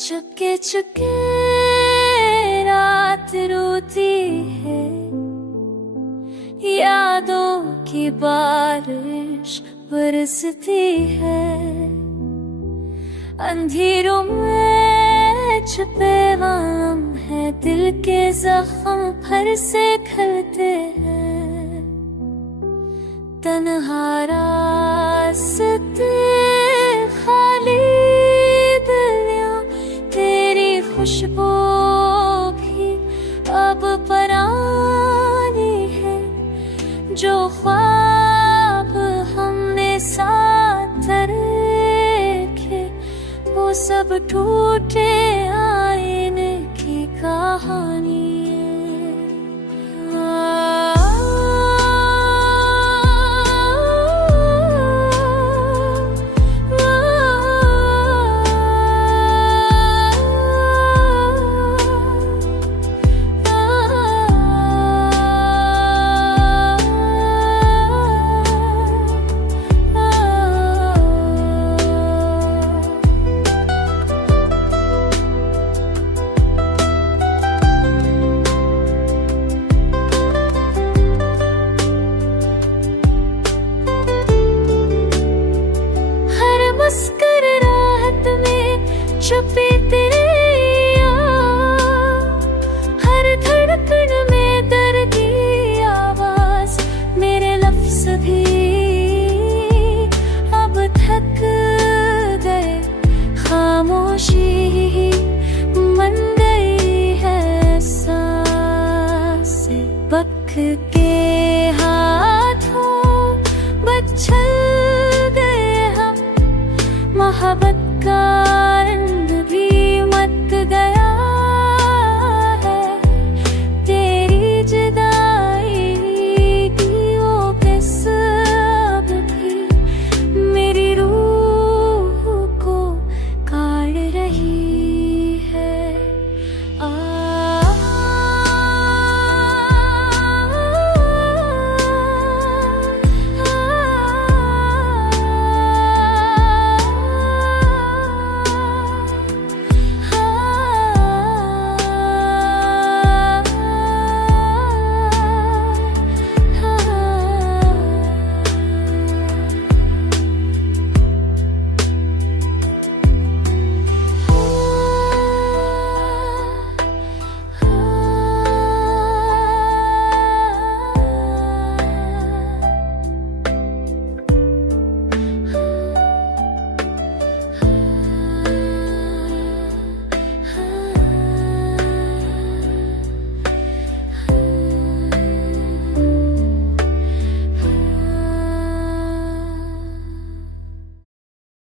चुपके चुपके रात रोती है, यादों की बारिश बरसती है। अंधेरों में छुपे गम है, दिल के जख्म फिर से खलते हैं। तन्हा रास्ते खाली गलियां, तेरी खुशबू भी अब परानी है। जो ख्वाब हमने साथ रखे, वो सब टूटे आईने की कहानी है। छुपी तेरी याद, हर धड़कन में दर्द की आवाज। मेरे लफ्ज़ भी अब थक गए, खामोशी मन गई है सांसें। बक के हाथों बच गए हम, मोहब्बत का